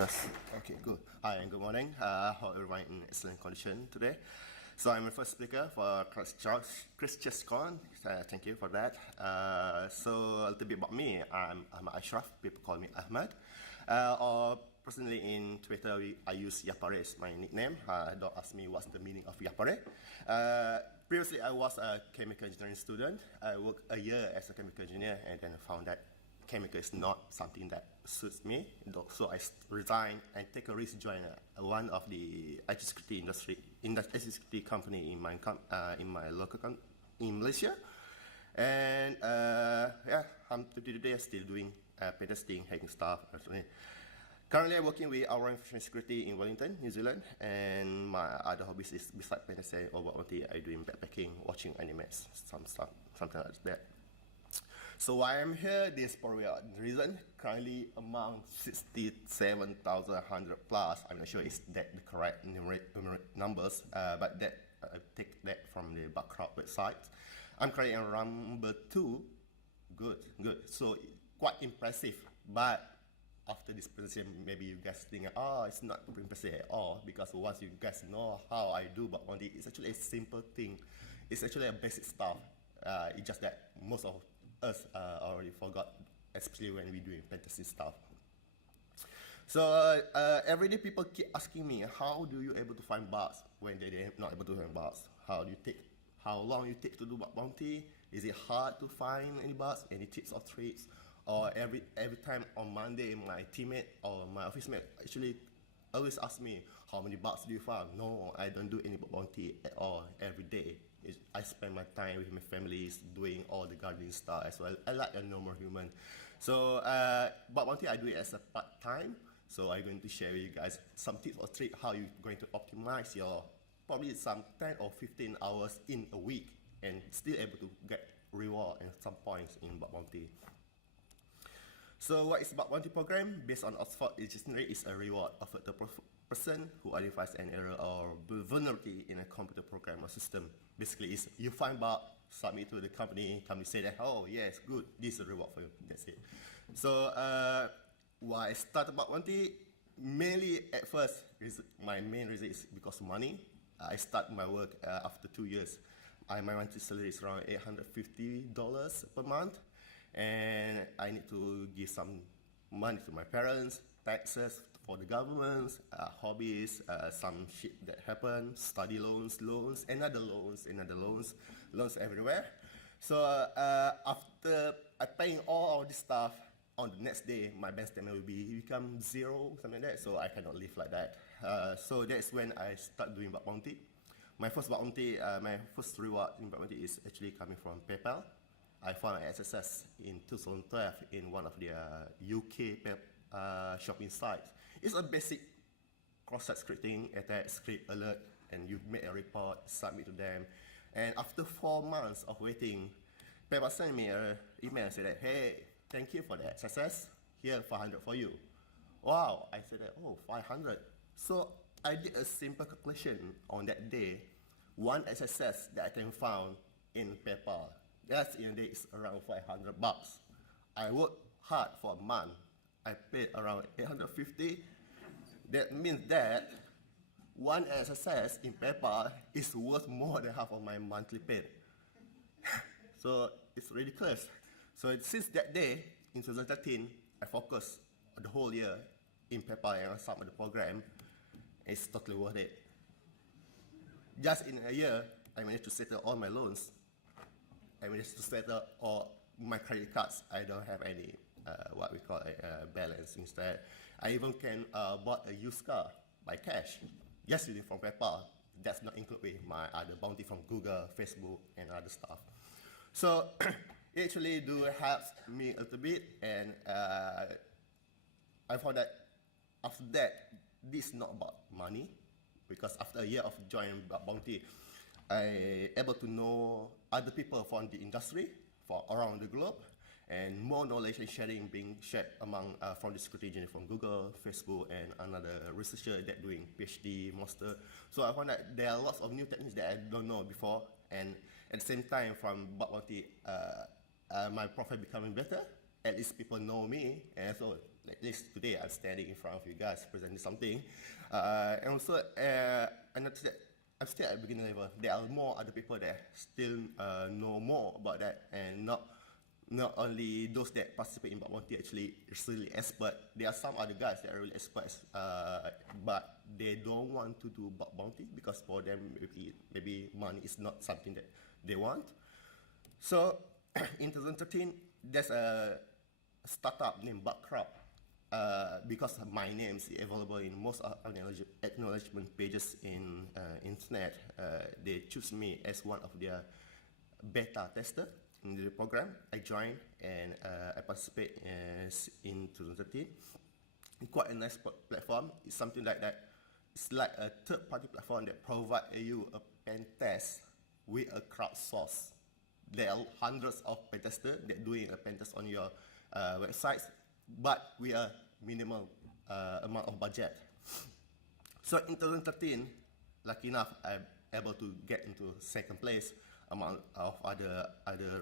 Okay, good. Hi and good morning. Hope everyone in excellent condition today. So I'm the first speaker for CHCon. Thank you for that. So a little bit about me. I'm Ahmad Ashraff. People call me Ahmad. Or personally in Twitter, I use Yapare as my nickname. Don't ask me what's the meaning of Yapare. Previously, I was a chemical engineering student. I worked a year as a chemical engineer and then found that chemical is not something that suits me. So I resigned and take a risk to join one of the IT security company in my local in Malaysia. And yeah, I'm today still doing pen testing, hacking stuff. Currently, I'm working with our information security in Wellington, New Zealand, and my other hobbies is besides pen testing or what I doing backpacking, watching animes, some stuff, something like that. So why I'm here, this is probably the reason. Currently among 67,100 plus, I'm not sure is that the correct numbers, but that I take that from the BugCrowd website. I'm currently in round number 2. Good. So quite impressive, but after this presentation, maybe you guys think, oh, it's not impressive at all, because once you guys know how I do bug bounty, it's actually a simple thing. It's actually a basic stuff. It's just that most of us already forgot, especially when we're doing pen testing stuff. So every day people keep asking me, how do you able to find bugs when they're not able to find bugs? How long you take to do bug bounty? Is it hard to find any bugs? Any tips or tricks? Or every time on Monday, my teammate or my office mate actually always ask me, how many bugs do you find? No, I don't do any bug bounty at all every day. I spend my time with my families doing all the gardening stuff as well. I like a normal human. So, but one thing I do it as a part-time. So I'm going to share with you guys some tips or tricks how you're going to optimize your probably some 10 or 15 hours in a week and still able to get reward and some points in bug bounty. So what is bug bounty program? Based on Oxford Dictionary, is a reward offered to a person who identifies an error or vulnerability in a computer program or system. Basically, is you find bug, submit to the company say that, oh yes, good, this is a reward for you. That's it. So why I started bug bounty? Mainly at first, my main reason is because of money. I start my work after 2 years. My monthly salary is around $850 per month. And I need to give some money to my parents, taxes for the government, hobbies, some shit that happen, study loans, another loans everywhere. So after I paying all of this stuff, on the next day, my bank statement will become zero, something like that, so I cannot live like that. So that's when I start doing bug bounty. My first bug bounty, my first reward in bug bounty is actually coming from PayPal. I found an SSS in 2012 in one of their UK shopping sites. It's a basic cross-site scripting, attack, script, alert, and you make a report, submit to them. And after 4 months of waiting, PayPal sent me an email and said that, hey, thank you for the SSS, here 500 for you. Wow, I said that, oh, 500. So I did a simple calculation on that day. One SSS that I can find in PayPal, that's in a day is around $500. I worked hard for a month. I paid around $850. That means that one SSS in PayPal is worth more than half of my monthly pay. So it's ridiculous. So since that day, in 2013, I focused the whole year in PayPal and some of the program. It's totally worth it. Just in a year, I managed to settle all my loans. I managed to settle all my credit cards. I don't have any what we call a balance. Instead, I even can bought a used car by cash, just using from PayPal. That's not included with my other bounty from Google, Facebook, and other stuff. So it actually do help me a little bit, and I found that after that, this is not about money, because after a year of joining bounty, I able to know other people from the industry for around the globe, and more knowledge and sharing being shared among from the security engineer from Google, Facebook, and another researcher that doing PhD, master. So I found that there are lots of new techniques that I don't know before, and at the same time from bug bounty, my profile becoming better, at least people know me, and so at least today I'm standing in front of you guys presenting something. And also, another that I'm still at beginner level. There are more other people that still know more about that, and not only those that participate in bug bounty actually is really expert. There are some other guys that are really experts, but they don't want to do bug bounty because for them maybe money is not something that they want. So in 2013, there's a startup named BugCrowd. Because my name is available in most acknowledgement pages in internet, they choose me as one of their beta tester in the program. I joined and I participate in 2013. It's quite a nice platform. It's something like that. It's like a third-party platform that provides you a pen test with a crowdsource. There are hundreds of pen testers that doing a pen test on your websites, but with a minimal amount of budget. So in 2013, lucky enough, I'm able to get into second place among of other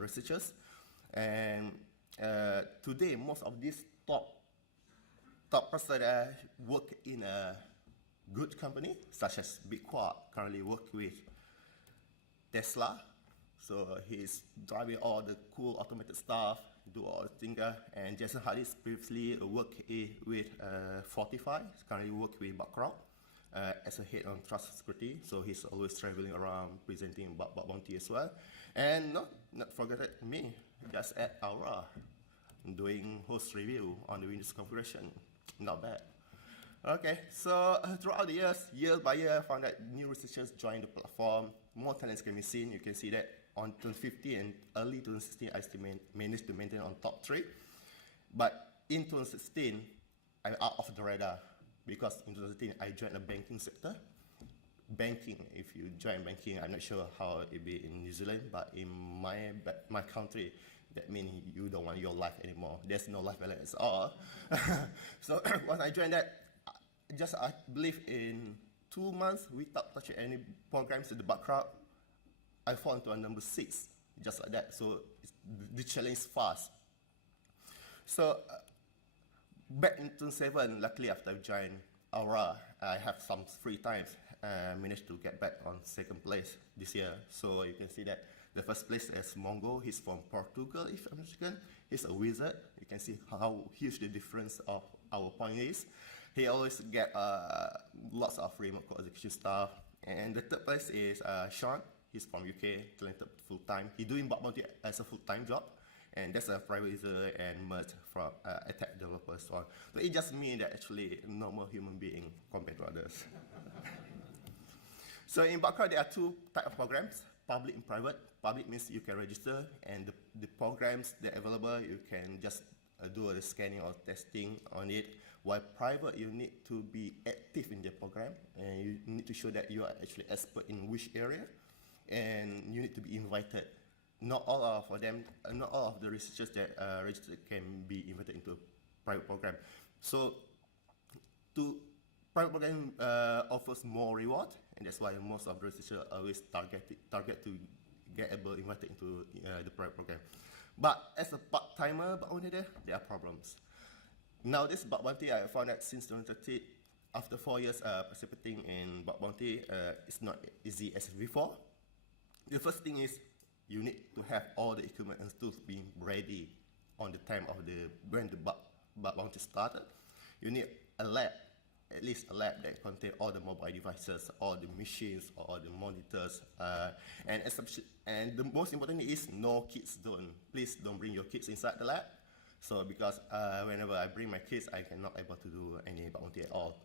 researchers. And today, most of these top person work in a good company, such as BugCrowd, currently work with Tesla. So he's driving all the cool automated stuff, do all the things. And Jason Harris previously worked with Fortify, currently work with BugCrowd as a head on trust and security. So he's always traveling around presenting bug bounty as well. And not forget me, just at Aura, doing host review on the Windows configuration. Not bad. Okay, so throughout the years, year by year, I found that new researchers joined the platform. More talents can be seen. You can see that on 2015 and early 2016, I still managed to maintain on top 3. But in 2016, I'm out of the radar because in 2016, I joined the banking sector. Banking, if you join banking, I'm not sure how it be in New Zealand, but in my country, that means you don't want your life anymore. There's no life balance at all. So once I joined that, I believe in 2 months, without touching any programs in the BugCrowd, I fall into a number 6, just like that. So the challenge is fast. So back in 2007, luckily after I joined Aura, I have some free times. Managed to get back on second place this year. So you can see that the first place is Mongo. He's from Portugal, if I'm not mistaken. He's a wizard. You can see how huge the difference of our point is. He always get lots of remote code execution stuff. And the third place is Sean. He's from UK, talented full-time. He's doing bug bounty as a full-time job. And that's a private user and merged from attack developers. So it just means that actually a normal human being compared to others. So in BugCrowd, there are 2 types of programs, public and private. Public means you can register, and the programs that are available, you can just do the scanning or testing on it. While private, you need to be active in the program, and you need to show that you are actually expert in which area, and you need to be invited. Not all of the researchers that register can be invited into a private program. So, private program offers more reward, and that's why most of the researchers always target to get invited into the private program. But as a part-timer bug bounty, there are problems. Now this bug bounty, I found that since 2013, after 4 years participating in bug bounty, it's not easy as before. The first thing is you need to have all the equipment and tools being ready on the time of when the bug bounty started. You need a lab, at least a lab that contains all the mobile devices, all the machines, all the monitors, and the most important thing is no kids zone. Please don't bring your kids inside the lab. So because whenever I bring my kids, I cannot able to do any bounty at all.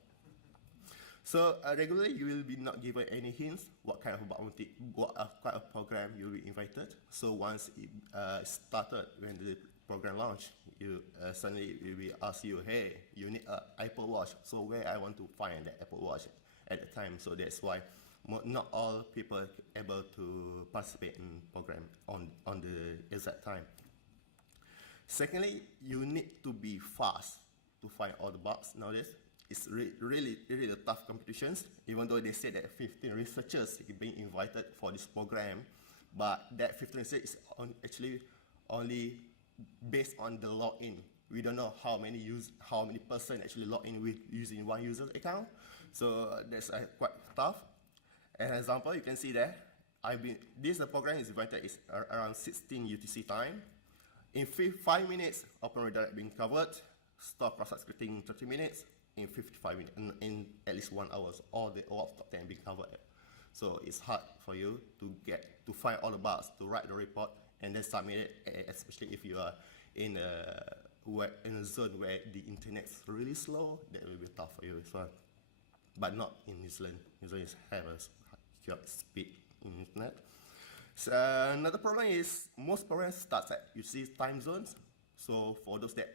So regularly you will be not given any hints what kind of bounty, what kind of program you will be invited. So once it started, when the program launched, suddenly we will ask you, hey, you need an Apple Watch. So where I want to find that Apple Watch at the time. So that's why not all people are able to participate in program on the exact time. Secondly, you need to be fast to find all the bugs nowadays. It's really a tough competitions, even though they say that 15 researchers are being invited for this program, but that 15 researchers is actually only based on the login. We don't know how many person actually log in with using one user account. So that's quite tough. An example, you can see there. This program is invented is around 16 UTC time. In 5 minutes, open redirect being covered. Store process scripting 30 minutes. In 55 minutes, in at least 1 hour, all of top 10 being covered. So it's hard for you to find all the bugs, to write the report, and then submit it, especially if you are in a zone where the internet's really slow. That will be tough for you as well. But not in New Zealand. New Zealand have a high speed in internet. So another problem is most programs start at time zones. So for those that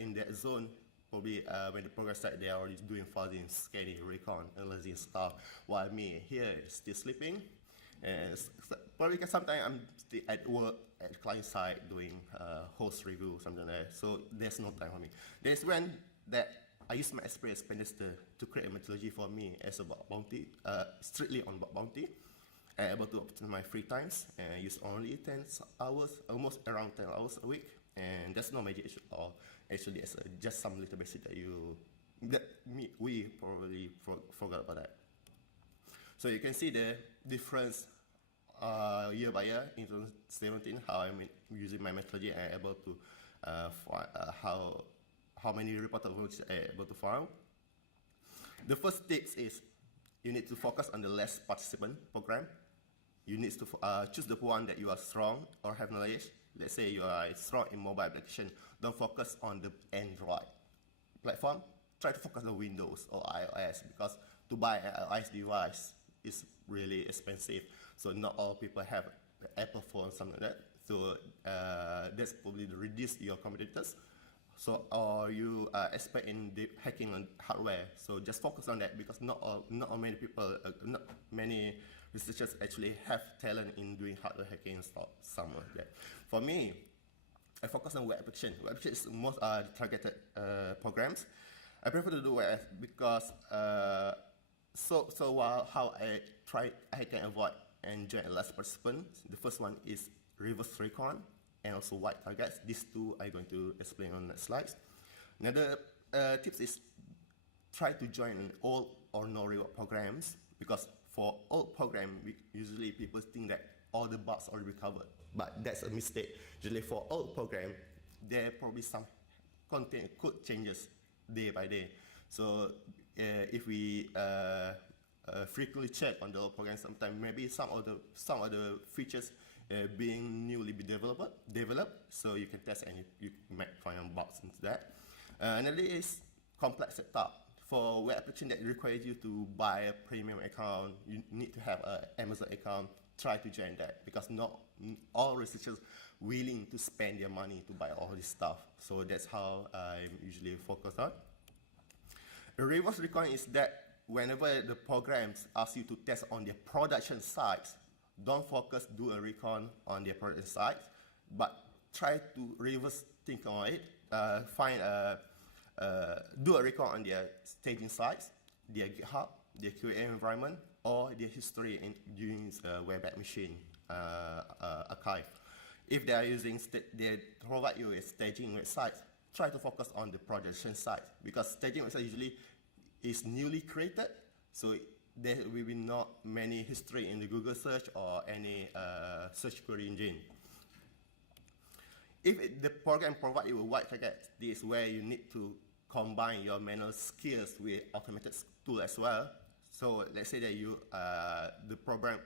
in that zone, probably when the program starts, they are already doing fuzzing, scanning, recon, analyzing stuff, while me here is still sleeping. And probably because sometimes I'm still at work at the client side doing host review, something like that. So there's no time for me. There's when that I use my experience to create a methodology for me as a bug bounty, strictly on bug bounty, and able to optimize my free times and use only 10 hours, almost around 10 hours a week. And that's no magic at all. Actually, it's just some little basic that we probably forgot about that. So you can see the difference year by year in 2017, how I'm using my methodology and able to find how many reported vulnerabilities I'm able to find. The first tips is you need to focus on the less participant program. You need to choose the one that you are strong or have knowledge. Let's say you are strong in mobile application. Don't focus on the Android platform. Try to focus on Windows or iOS, because to buy an iOS device is really expensive. So not all people have the Apple phone, something like that. So that's probably to reduce your competitors. So or you expect in the hacking on hardware. So just focus on that, because not many people, not many researchers actually have talent in doing hardware hacking and stuff, something like that. For me, I focus on web application. Web application is most targeted programs. I prefer to do web because how I can avoid and join a less participants. The first one is reverse recon and also white targets. These two I'm going to explain on the next slides. Another tips is try to join all or no reward programs, because for all program, usually people think that all the bugs are already covered, but that's a mistake. Usually for all program, there probably some content code changes day by day. So if we frequently check on the old program, sometimes maybe some of the features being newly developed, so you can test and you might find bugs into that. Another is complex setup. For web application that requires you to buy a premium account, you need to have an Amazon account. Try to join that, because not all researchers willing to spend their money to buy all this stuff. So that's how I usually focus on. The reverse recon is that whenever the programs ask you to test on their production sites, don't do a recon on their production sites, but try to reverse think on it. Do a recon on their staging sites, their GitHub, their QA environment, or their history during web app machine archive. If they are using, they provide you a staging website, try to focus on the production site, because staging website usually is newly created, so there will be not many history in the Google search or any search query engine. If the program provides you a white target, this is where you need to combine your manual skills with automated tool as well. So let's say that the program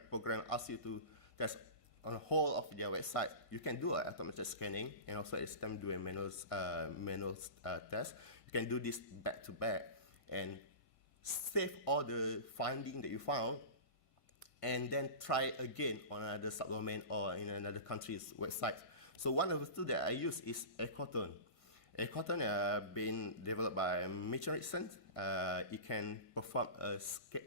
asks you to test on the whole of their website. You can do an automated scanning, and also it's time doing manual test. You can do this back to back and save all the findings that you found, and then try again on another subdomain or in another country's website. So one of the tools that I use is echelon. Echelon been developed by Reconnaissance. It can perform a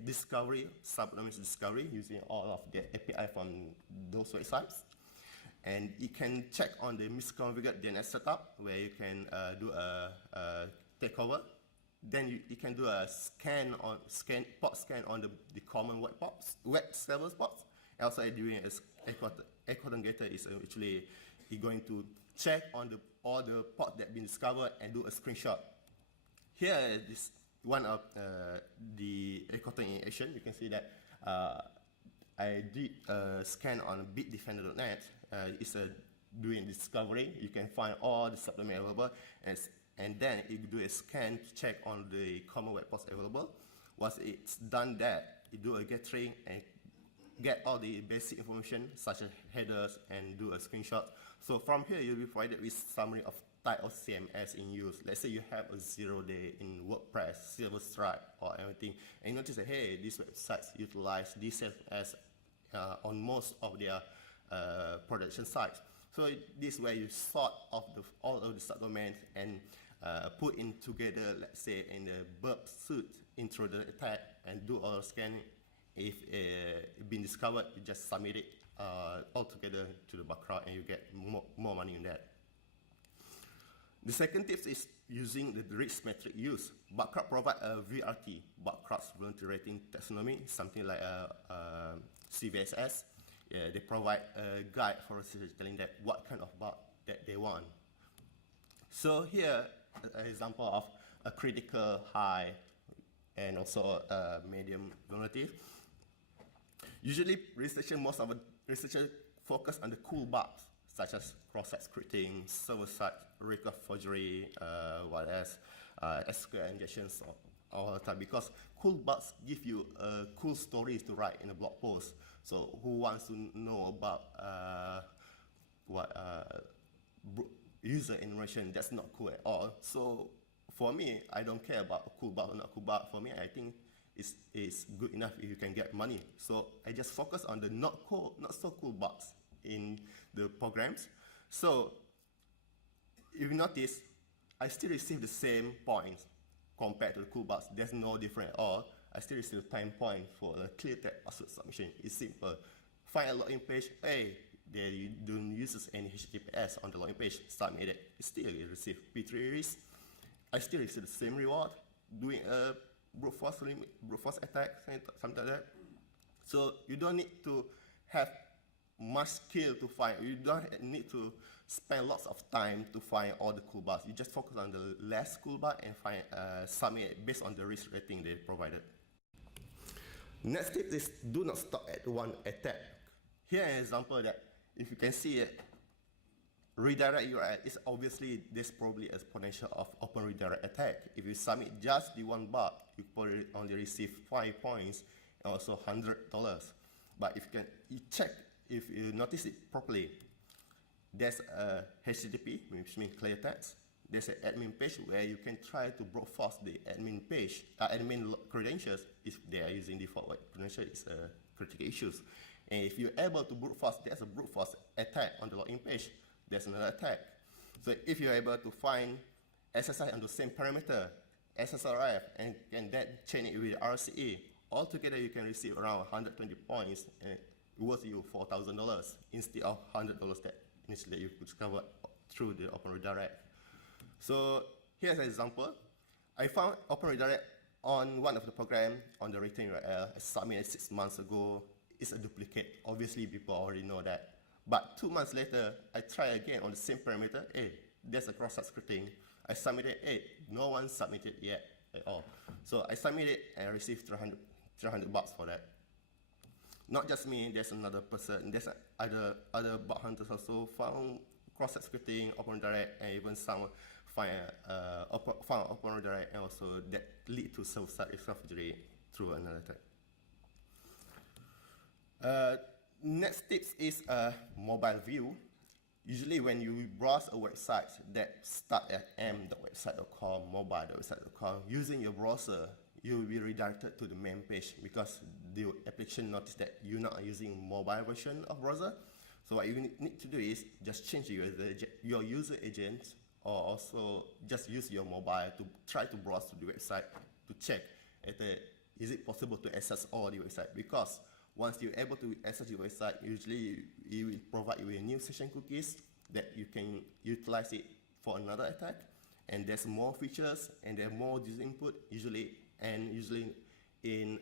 discovery, subdomain discovery, using all of the API from those websites. And it can check on the misconfigured DNS setup, where you can do a takeover. Then you can do a port scan on the common web server ports. Also, doing a echelon gator is actually going to check on all the ports that have been discovered and do a screenshot. Here is one of the helicopter in action. You can see that I did a scan on bitdefender.net. It's doing discovery. You can find all the subdomain available, and then you do a scan to check on the common web ports available. Once it's done that, you do a get string and get all the basic information such as headers and do a screenshot. So from here, you'll be provided with summary of type of CMS in use. Let's say you have a 0-day in WordPress, Silver Stripe, or anything, and you notice that, hey, these websites utilize this CMS on most of their production sites. So this way you sort of all of the subdomains and put in together, let's say in the burp suite intro the attack and do all scanning. If it's been discovered, you just submit it all together to the BugCrowd and you get more money in that. The second tip is using the risk metric use. BugCrowd provides a VRT, BugCrowd's Voluntary Rating Taxonomy, something like a CVSS. Yeah, they provide a guide for researchers telling that what kind of bug that they want. So here, an example of a critical, high, and also a medium vulnerability. Usually, most of the researchers focus on the cool bugs, such as cross-site scripting, server-side record forgery, what else, SQL injections all the time, because cool bugs give you cool stories to write in a blog post. So who wants to know about user enumeration? That's not cool at all. So for me, I don't care about cool bug or not cool bug. For me, I think it's good enough if you can get money. So I just focus on the not so cool bugs in the programs. So if you notice, I still receive the same points compared to the cool bugs. There's no difference at all. I still receive 10 points for a clear text password submission. It's simple. Find a login page. Hey, they don't use any HTTPS on the login page. Submit it. Still receive P3 risk. I still receive the same reward. Doing a brute force attack, something like that. So you don't need to have much skill to find. You don't need to spend lots of time to find all the cool bugs. You just focus on the less cool bug and find submit it based on the risk rating they provided. Next tip is do not stop at one attack. Here an example that if you can see it, redirect URL is obviously there's probably a potential of open redirect attack. If you submit just the one bug, you probably only receive 5 points and also $100. But if you check, if you notice it properly, there's a HTTP, which means clear text. There's an admin page where you can try to brute force the admin page, admin credentials if they are using default web credential. It's critical issues. And if you're able to brute force, there's a brute force attack on the login page. There's another attack. So if you're able to find SSI on the same parameter, SSRF, and then chain it with RCE, altogether you can receive around 120 points and worth you $4,000 instead of $100 that initially you could discover through the Open Redirect. So here's an example. I found Open Redirect on one of the programs on the return URL. I submitted 6 months ago. It's a duplicate. Obviously, people already know that. But 2 months later, I try again on the same parameter. Hey, there's a cross-site scripting. I submitted. Hey, no one submitted yet at all. So I submitted and I received $300 for that. Not just me. There's another person. There's other bug hunters also found cross-site scripting, Open Redirect, and even some found Open Redirect, and also that lead to server-side recovery through another attack. Next tips is mobile view. Usually when you browse a website that start at m.website.com, mobile.website.com, using your browser, you will be redirected to the main page because the application notice that you're not using mobile version of browser. So what you need to do is just change your user agent, or also just use your mobile to try to browse to the website to check is it possible to access all the website. Because once you're able to access your website, usually it will provide you with new session cookies that you can utilize it for another attack. And there's more features and there are more user input usually in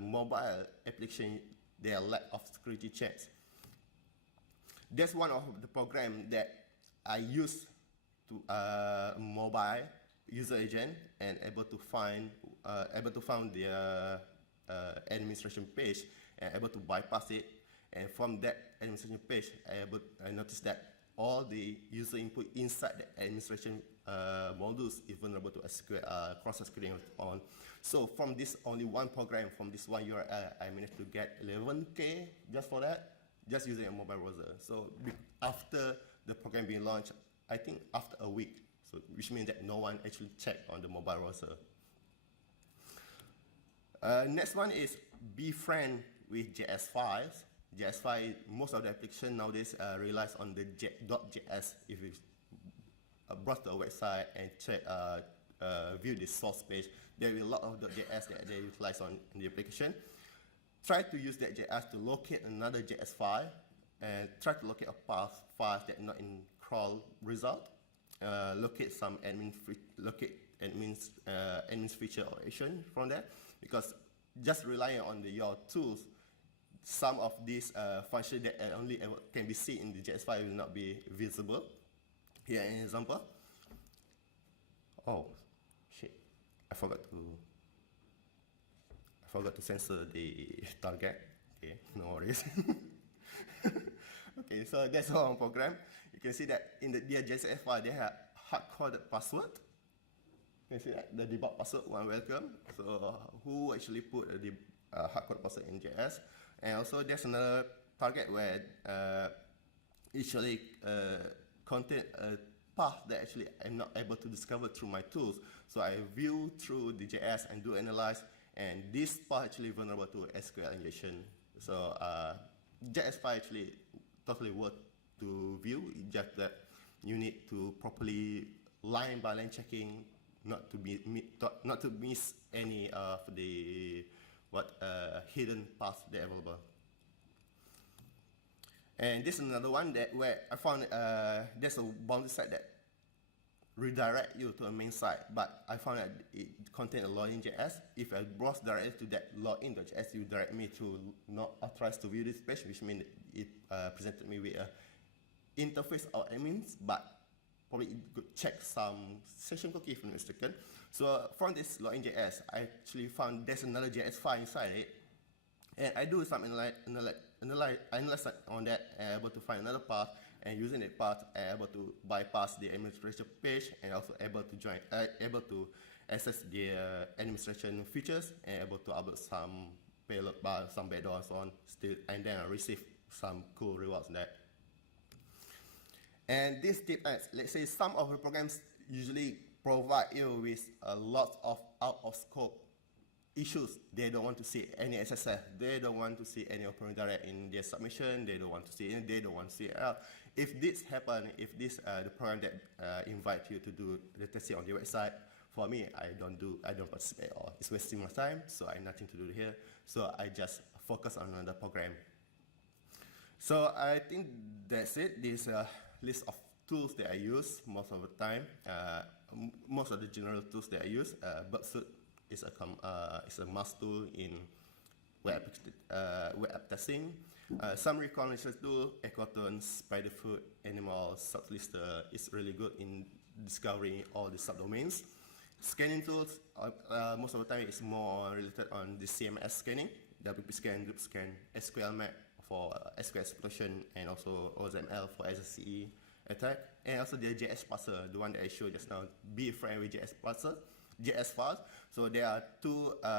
mobile application there are lack of security checks. That's one of the program that I use to mobile user agent and able to find their administration page and able to bypass it. And from that administration page, I noticed that all the user input inside the administration modules is vulnerable to SQL, cross-executing on. So from this only one program, from this one URL, I managed to get 11K just for that, just using a mobile browser. So after the program being launched, I think after a week, so which means that no one actually checked on the mobile browser. Next one is be friend with JS files. JS file, most of the application nowadays relies on the .js. If you browse the website and check, view the source page, there will be a lot of .js that they utilize on in the application. Try to use that JS to locate another JS file and try to locate a path files that are not in crawl result. Locate some admin's feature or action from there, because just relying on your tools, some of these functions that only can be seen in the JS file will not be visible. Here an example. Oh shit! I forgot to censor the target. Okay, no worries. Okay, so that's our program. You can see that in the JS file they have hard-coded password. You can see that the debug password one welcome. So who actually put the hard-coded password in JS? And also there's another target where actually contain a path that actually I'm not able to discover through my tools. So I view through the JS and do analyze, and this path actually vulnerable to SQL injection. So JS file actually totally worth to view, just that you need to properly line by line checking, not to miss any of the hidden paths that are available. And this is another one that where I found there's a boundary site that redirect you to a main site, but I found that it contains a login.js. If I browse directly to that login.js, you direct me to not authorized to view this page, which means it presented me with a interface of admins, but probably it could check some session cookie if I'm not mistaken. So from this login.js, I actually found there's another JS file inside it, and I do some analyze on that, and able to find another path, and using that path, I'm able to bypass the administration page, and also able to access the administration features, and able to upload some payload bar, some backdoors on still, and then I receive some cool rewards on that. And this tip, let's say some of the programs usually provide you with a lot of out of scope issues. They don't want to see any SSL. They don't want to see any open direct in their submission. They don't want to see any. They don't want to see it out. If this happen, if this the program that invite you to do the testing on the website, for me, I don't participate at all. It's wasting my time, so I have nothing to do here. So I just focus on another program. So I think that's it. This list of tools that I use most of the time. Most of the general tools that I use. BugCrowd is a must tool in web app testing. Some Reconnaissance tool, echelon, Spiderfoot, Animal, Sublister is really good in discovering all the subdomains. Scanning tools, most of the time it's more related on the CMS scanning, WP scan, group scan, SQL map for SQL explosion, and also OSML for SSCE attack, and also the JS parser, the one that I showed just now, be a friend with JS parser, JS files. So there are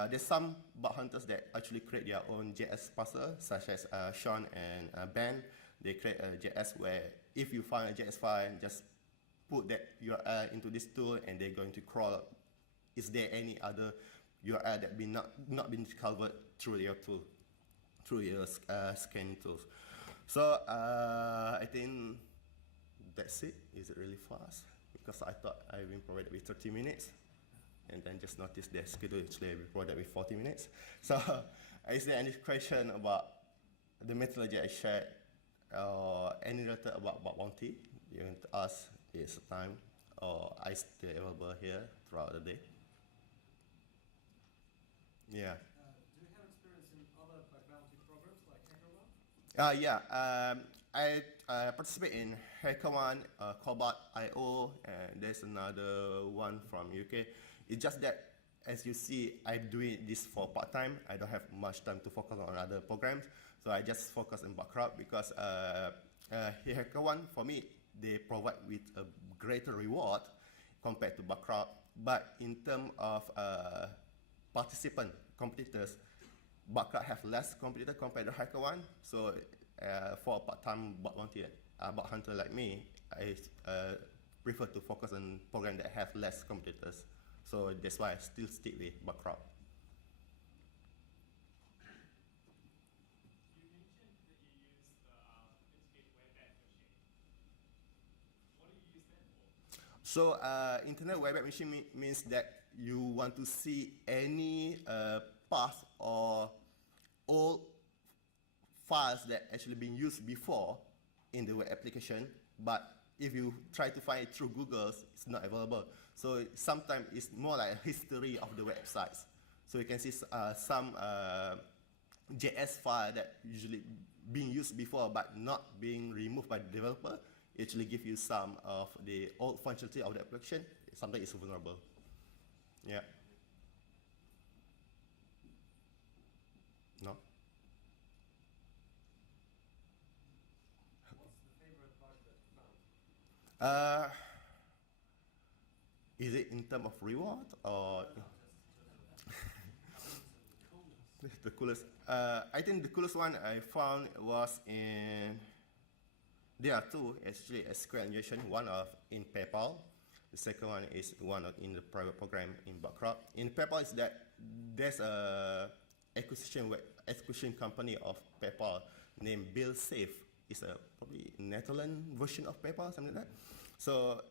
there's some bug hunters that actually create their own JS parser, such as Sean and Ben. They create a JS where if you find a JS file, just put that URL into this tool, and they're going to crawl. Is there any other URL that not been discovered through your tool, through your scanning tools? So I think that's it. Is it really fast? Because I thought I've been provided with 30 minutes, and then just noticed the schedule actually we provided with 40 minutes. So is there any question about the methodology I shared, or any related about bug bounty you want to ask? It's time, or I stay available here throughout the day. Yeah. Do you have experience in other bug bounty programs like echelon? Yeah. I participate in HackerOne, Cobalt.io, and there's another one from UK. It's just that, as you see, I'm doing this for part-time. I don't have much time to focus on other programs, so I just focus on BugCrowd because HackerOne, for me, they provide with a greater reward compared to BugCrowd. But in terms of competitors, BugCrowd have less competitor compared to HackerOne. So for a part-time bug hunter like me, I prefer to focus on programs that have less competitors. So that's why I still stick with BugCrowd. You mentioned that you use the Internet Wayback Machine. What do you use that for? So Internet Wayback Machine means that you want to see any path or all files that actually been used before in the web application, but if you try to find it through Google, it's not available. So sometimes it's more like a history of the websites. So you can see some JS file that usually being used before but not being removed by the developer. It actually give you some of the old functionality of the application. Sometimes it's vulnerable. Yeah. No? What's the favorite bug that you found? Is it in terms of reward or the coolest? I think the coolest one I found was in. There are two actually SQL injection. One of in PayPal. The second one is one in the private program in BugCrowd. In PayPal is that there's a acquisition company of PayPal named BillSafe. It's a probably Netherlands version of PayPal, something like that. So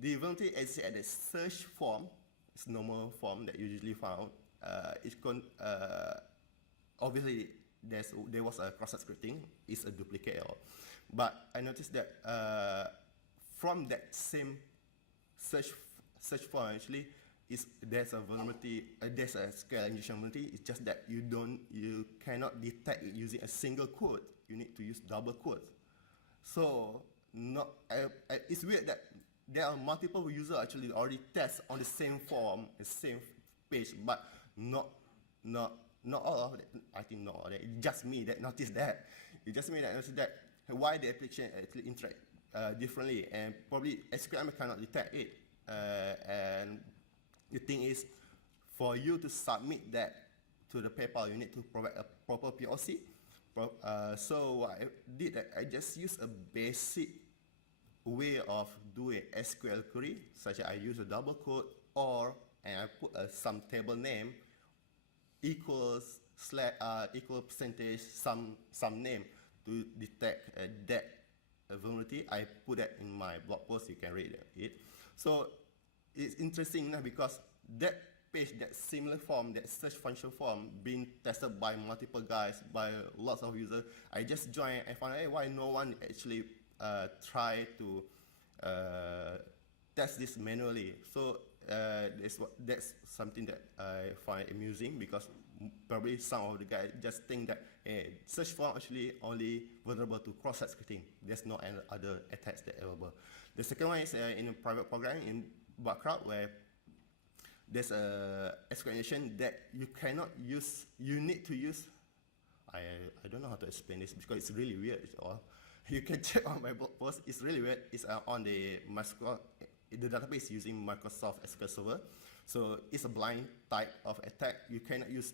the vulnerability exists at the search form. It's normal form that you usually found. Obviously there was a cross-site scripting. It's a duplicate error. But I noticed that from that same search form actually there's a vulnerability. There's a SQL injection vulnerability. It's just that you cannot detect it using a single quote. You need to use double quotes. So it's weird that there are multiple users actually already test on the same form, the same page, but not all of it. I think not all of it. It's just me that noticed that. It's just me that noticed that why the application actually interact differently, and probably SQL cannot detect it. And the thing is, for you to submit that to the PayPal, you need to provide a proper POC. So what I did, that I just used a basic way of doing SQL query, such as I use a double quote, and I put some table name equal percentage some name to detect that vulnerability. I put that in my blog post. You can read it. So it's interesting because that page, that similar form, that search function form, being tested by multiple guys, by lots of users. I just joined and found, hey, why no one actually try to test this manually? So that's something that I find amusing, because probably some of the guys just think that search form actually only vulnerable to cross-site scripting. There's no other attacks that are available. The second one is in a private program in BugCrowd, where there's a explanation that you cannot use. You need to use. I don't know how to explain this because it's really weird. You can check on my blog post. It's really weird. It's on the Microsoft. The database using Microsoft SQL Server. So it's a blind type of attack. You cannot use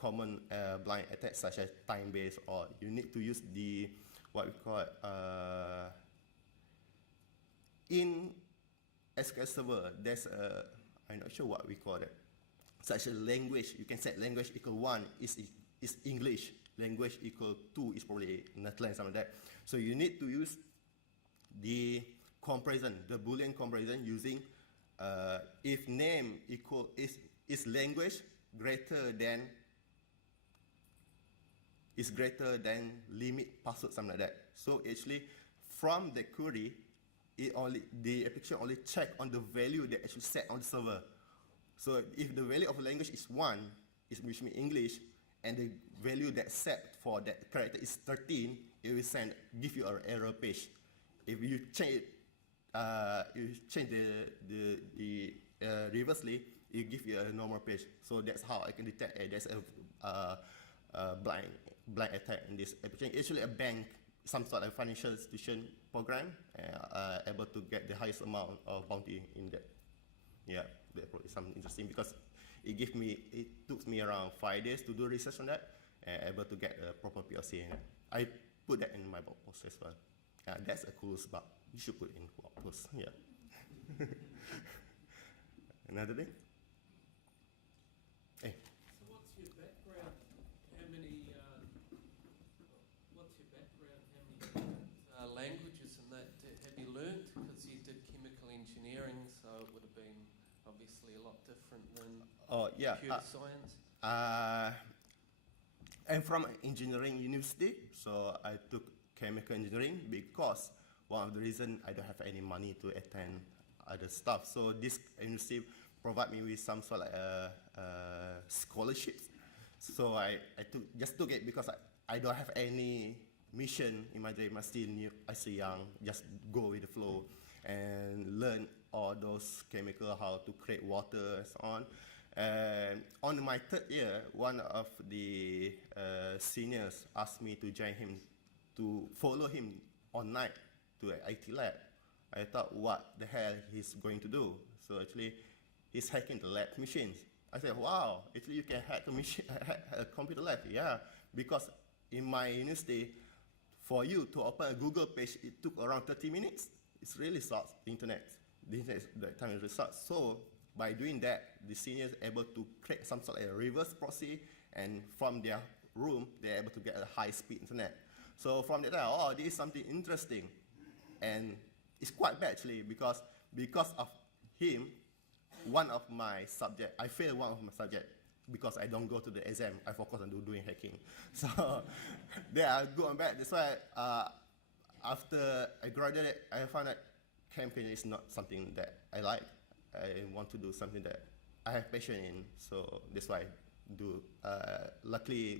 common blind attacks such as time-based, or you need to use the what we call it in SQL Server. There's a, I'm not sure what we call it, such a language. You can set language equal 1 is English, language equal 2 is probably Netherlands, something like that. So you need to use the comparison, the Boolean comparison, using if name equal is language greater than limit password, something like that. So actually from the query, the application only check on the value that actually set on the server. So if the value of the language is 1, which means English, and the value that set for that character is 13, it will give you an error page. If you change the reversely, it give you a normal page. So that's how I can detect there's a blind attack in this application. Actually, a bank, some sort of financial institution program, able to get the highest amount of bounty in that. Yeah, that probably something interesting because it took me around 5 days to do research on that, and able to get a proper POC in it. I put that in my blog post as well. That's a cool bug. You should put it in blog post. Yeah. Another thing? Hey. So what's your background? How many? What's your background? How many languages and that have you learned? Because you did chemical engineering, so it would have been obviously a lot different than computer science. I'm from engineering university, so I took chemical engineering because one of the reasons I don't have any money to attend other stuff. So this university provide me with some sort of scholarships. So I took it because I don't have any mission in my dream. I still young, just go with the flow and learn all those chemical, how to create water and so on. And on my 3rd year, one of the seniors asked me to join him, to follow him on night to an IT lab. I thought, what the hell he's going to do? So actually, he's hacking the lab machines. I said, wow, actually you can hack a computer lab. Yeah, because in my university, for you to open a Google page, it took around 30 minutes. It's really sucks, the internet. The internet that time is really sucks. So by doing that, the seniors are able to create some sort of reverse proxy, and from their room, they're able to get a high-speed internet. So from that time, this is something interesting. And it's quite bad actually, because of him, one of my subjects, I failed one of my subjects because I don't go to the exam. I focus on doing hacking. So they are good and bad. That's why after I graduated, I found that chemical is not something that I like. I want to do something that I have passion in. So that's why I do. Luckily,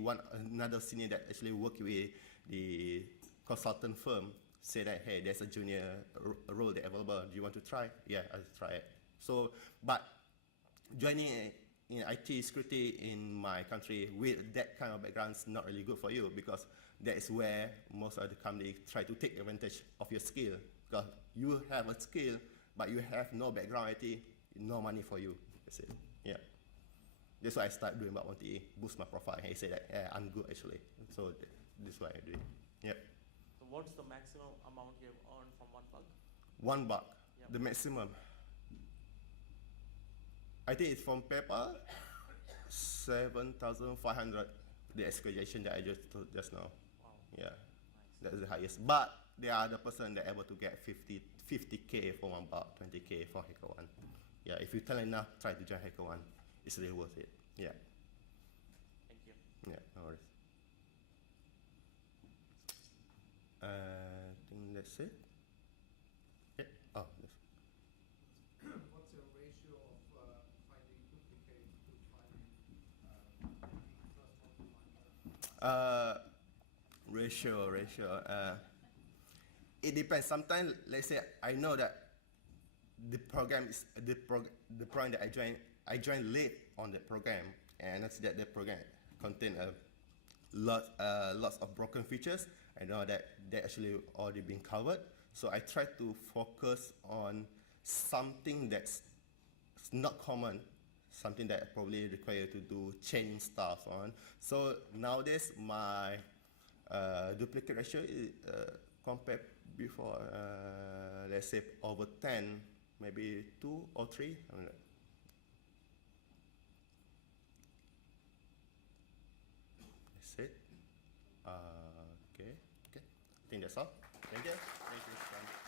another senior that actually work with the consultant firm say that, hey, there's a junior role that available. Do you want to try? Yeah, I'll try it. So, but joining in IT security in my country with that kind of background is not really good for you, because that is where most of the companies try to take advantage of your skill. Because you have a skill, but you have no background IT, no money for you. That's it. Yeah. That's why I started doing about 1TE, boost my profile, and he said that, yeah, I'm good actually. So this is why I do it. Yep. So what's the maximum amount you have earned from one bug? One bug, Yep. the maximum. I think it's from PayPal, 7,500, the escalation that I just told just now. Wow. Yeah, Nice. that's the highest. But there are the person that are able to get 50K for one bug, 20K for HackerOne. Yeah, if you tell enough, try to join HackerOne. It's really worth it. Yeah. Thank you. Yeah, no worries. I think that's it. Yeah. Oh, yes. What's your ratio of finding duplicate to finding being first one to find Ratio. It depends. Sometimes, let's say I know that the program is the program that I joined late on the program, and I see that the program contain lots of broken features. I know that they actually already been covered. So I try to focus on something that's not common, something that probably require to do change stuff on. So nowadays my duplicate ratio is compared before, let's say over 10, maybe 2 or 3. I mean, that's it. Okay. I think that's all. Thank you. Thank you.